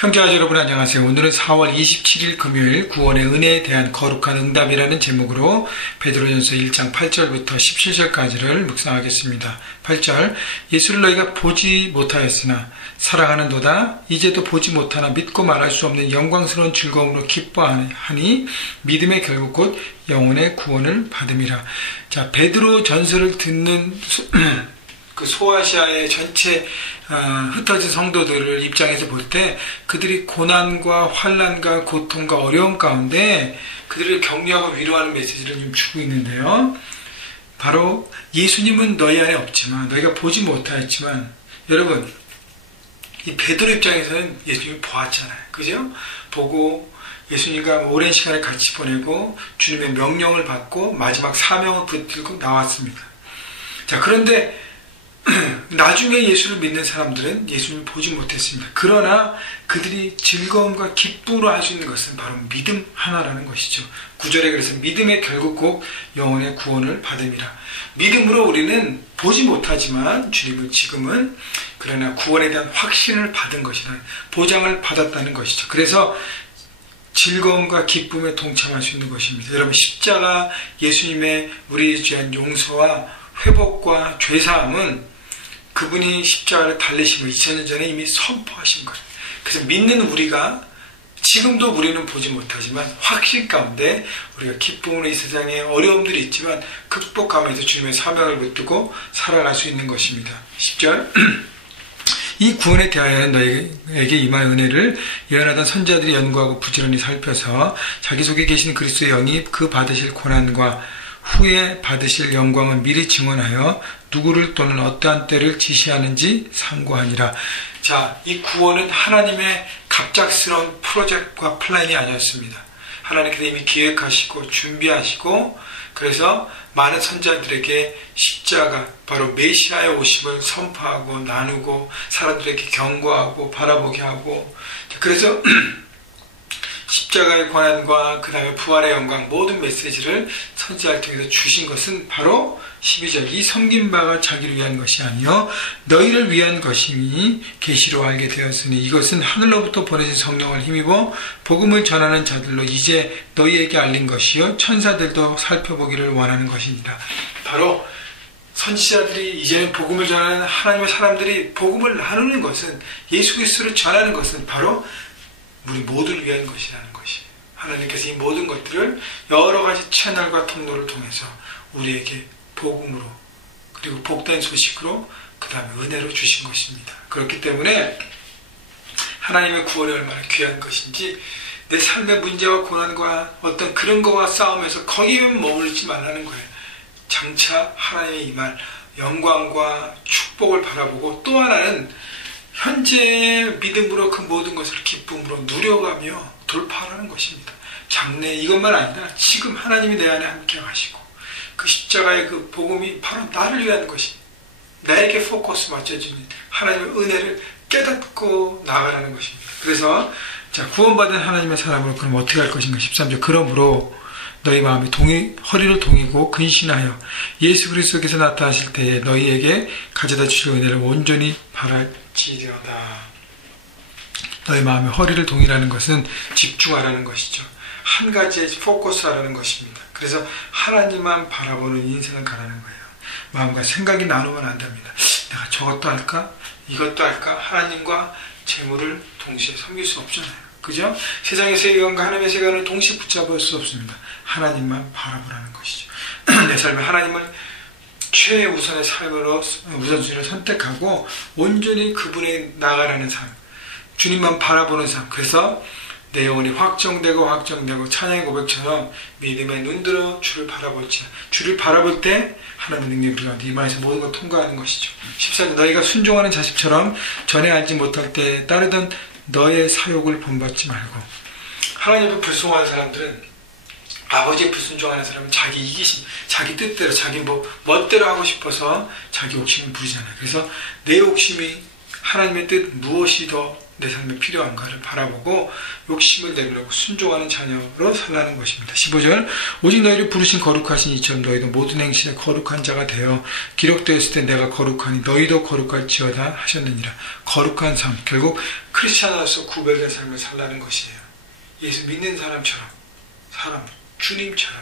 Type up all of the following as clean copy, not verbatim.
형제와 여러분 안녕하세요. 오늘은 4월 27일 금요일 구원의 은혜에 대한 거룩한 응답이라는 제목으로 베드로전서 1장 8절부터 17절까지를 묵상하겠습니다. 8절 예수를 너희가 보지 못하였으나 사랑하는도다 이제도 보지 못하나 믿고 말할 수 없는 영광스러운 즐거움으로 기뻐하니 믿음의 결국 곧 영혼의 구원을 받음이라. 자, 베드로 전서를 듣는 그 소아시아의 전체 흩어진 성도들을 입장에서 볼 때 그들이 고난과 환난과 고통과 어려움 가운데 그들을 격려하고 위로하는 메시지를 좀 주고 있는데요. 바로 예수님은 너희 안에 없지만 너희가 보지 못하였지만 여러분 이 베드로 입장에서는 예수님을 보았잖아요. 그죠? 보고 예수님과 오랜 시간을 같이 보내고 주님의 명령을 받고 마지막 사명을 붙들고 나왔습니다. 자, 그런데 나중에 예수를 믿는 사람들은 예수님을 보지 못했습니다. 그러나 그들이 즐거움과 기쁨으로 할 수 있는 것은 바로 믿음 하나라는 것이죠. 9절에 그래서 믿음의 결국 꼭 영혼의 구원을 받음이라. 믿음으로 우리는 보지 못하지만 주님을 지금은 그러나 구원에 대한 확신을 받은 것이라 보장을 받았다는 것이죠. 그래서 즐거움과 기쁨에 동참할 수 있는 것입니다. 여러분 십자가 예수님의 우리에 대한 용서와 회복과 죄사함은 그분이 십자가를 달리시고 2000년 전에 이미 선포하신 거예요. 그래서 믿는 우리가 지금도 우리는 보지 못하지만 확신 가운데 우리가 기쁨으로 이 세상에 어려움들이 있지만 극복하면서 주님의 사명을 붙들고 살아갈 수 있는 것입니다. 10절 이 구원에 대하여는 너희에게 임할 은혜를 예언하던 선지자들이 연구하고 부지런히 살펴서 자기 속에 계신 그리스도의 영이 그 받으실 고난과 후에 받으실 영광을 미리 증언하여 누구를 또는 어떠한 때를 지시하는지 상고하니라. 자, 이 구원은 하나님의 갑작스러운 프로젝트와 플랜이 아니었습니다. 하나님께서 이미 기획하시고 준비하시고 그래서 많은 선지자들에게 십자가 바로 메시아의 오심을 선포하고 나누고 사람들에게 경고하고 바라보게 하고 그래서 십자가의 고난과 그 다음에 부활의 영광 모든 메시지를 선지자를 통해서 주신 것은 바로 12절 이 섬긴 바가 자기를 위한 것이 아니요 너희를 위한 것이니 계시로 알게 되었으니 이것은 하늘로부터 보내신 성령을 힘입어 복음을 전하는 자들로 이제 너희에게 알린 것이요 천사들도 살펴보기를 원하는 것이니라. 바로 선지자들이 이제는 복음을 전하는 하나님의 사람들이 복음을 나누는 것은 예수 그리스도를 전하는 것은 바로 우리 모두를 위한 것이라는 것이에요. 하나님께서 이 모든 것들을 여러 가지 채널과 통로를 통해서 우리에게 복음으로 그리고 복된 소식으로 그 다음에 은혜로 주신 것입니다. 그렇기 때문에 하나님의 구원이 얼마나 귀한 것인지 내 삶의 문제와 고난과 어떤 그런 거와 싸우면서 거기에만 머물지 말라는 거예요. 장차 하나님의 임할 영광과 축복을 바라보고 또 하나는 현재 믿음으로 그 모든 것을 기쁨으로 누려가며 돌파하는 것입니다. 장래 이것만 아니라 지금 하나님이 내 안에 함께 하시고 그 십자가의 그 복음이 바로 나를 위한 것이 나에게 포커스 맞춰주는 하나님의 은혜를 깨닫고 나아가라는 것입니다. 그래서 자 구원받은 하나님의 사람으로 그럼 어떻게 할 것인가 13절 그러므로 너희 마음이 허리를 동이고 근신하여 예수 그리스도께서 나타나실 때에 너희에게 가져다 주실 은혜를 온전히 바랄지려다. 너희 마음의 허리를 동이라는 것은 집중하라는 것이죠. 한 가지에 포커스하라는 것입니다. 그래서 하나님만 바라보는 인생을 가라는 거예요. 마음과 생각이 나누면 안 됩니다. 내가 저것도 할까? 이것도 할까? 하나님과 재물을 동시에 섬길 수 없잖아요. 그죠? 세상의 세계관과 하나님의 세계관을 동시에 붙잡을 수 없습니다. 하나님만 바라보라는 것이죠. 내 삶에 하나님을 최우선의 삶으로 우선순위를 선택하고 온전히 그분에 나아가라는 삶, 주님만 바라보는 삶. 그래서 내 영혼이 확정되고 찬양의 고백처럼 믿음의 눈들어 주를 바라볼지 주를 바라볼 때 하나님의 능력이 우리가 네 마음에서 모든 걸 통과하는 것이죠. 14절 너희가 순종하는 자식처럼 전에 알지 못할 때 따르던 너의 사욕을 본받지 말고. 하나님 앞에 불순종하는 사람들은 아버지의 불순종하는 사람은 자기 이기심, 자기 뜻대로 자기 멋대로 하고 싶어서 자기 욕심을 부리잖아요. 그래서 내 욕심이 하나님의 뜻 무엇이 더 내 삶에 필요한가를 바라보고 욕심을 내려놓고 순종하는 자녀로 살라는 것입니다. 15절 오직 너희를 부르신 거룩하신 이처럼 너희도 모든 행실에 거룩한 자가 되어 기록되었을 때 내가 거룩하니 너희도 거룩할지어다 하셨느니라. 거룩한 삶, 결국 크리스찬으로서 구별된 삶을 살라는 것이에요. 예수 믿는 사람처럼, 주님처럼.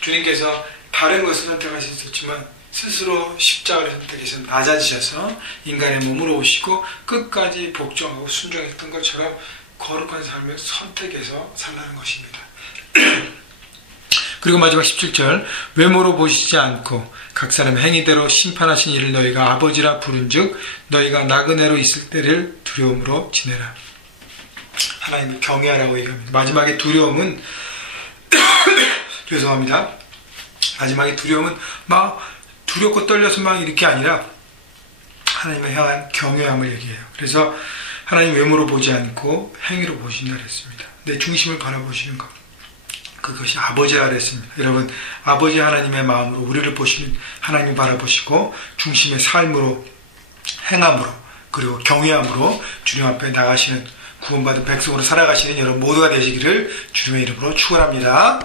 주님께서 다른 것을 선택하실 수 있지만 스스로 십자가를 선택해서 낮아지셔서 인간의 몸으로 오시고 끝까지 복종하고 순종했던 것처럼 거룩한 삶을 선택해서 살라는 것입니다. 그리고 마지막 17절 외모로 보시지 않고 각 사람 행위대로 심판하신 이를 너희가 아버지라 부른즉 너희가 나그네로 있을 때를 두려움으로 지내라. 하나님을 경외하라고 얘기합니다. 마지막에 두려움은 죄송합니다. 마지막에 두려움은 막 두렵고 떨려서 막 이렇게 아니라 하나님을 향한 경외함을 얘기해요. 그래서 하나님 외모로 보지 않고 행위로 보신다 그랬습니다. 내 중심을 바라보시는 것. 그것이 아버지라 그랬습니다. 여러분, 아버지 하나님의 마음으로 우리를 보시는 하나님 바라보시고 중심의 삶으로, 행함으로, 그리고 경외함으로 주님 앞에 나가시는 구원받은 백성으로 살아가시는 여러분 모두가 되시기를 주님의 이름으로 축원합니다.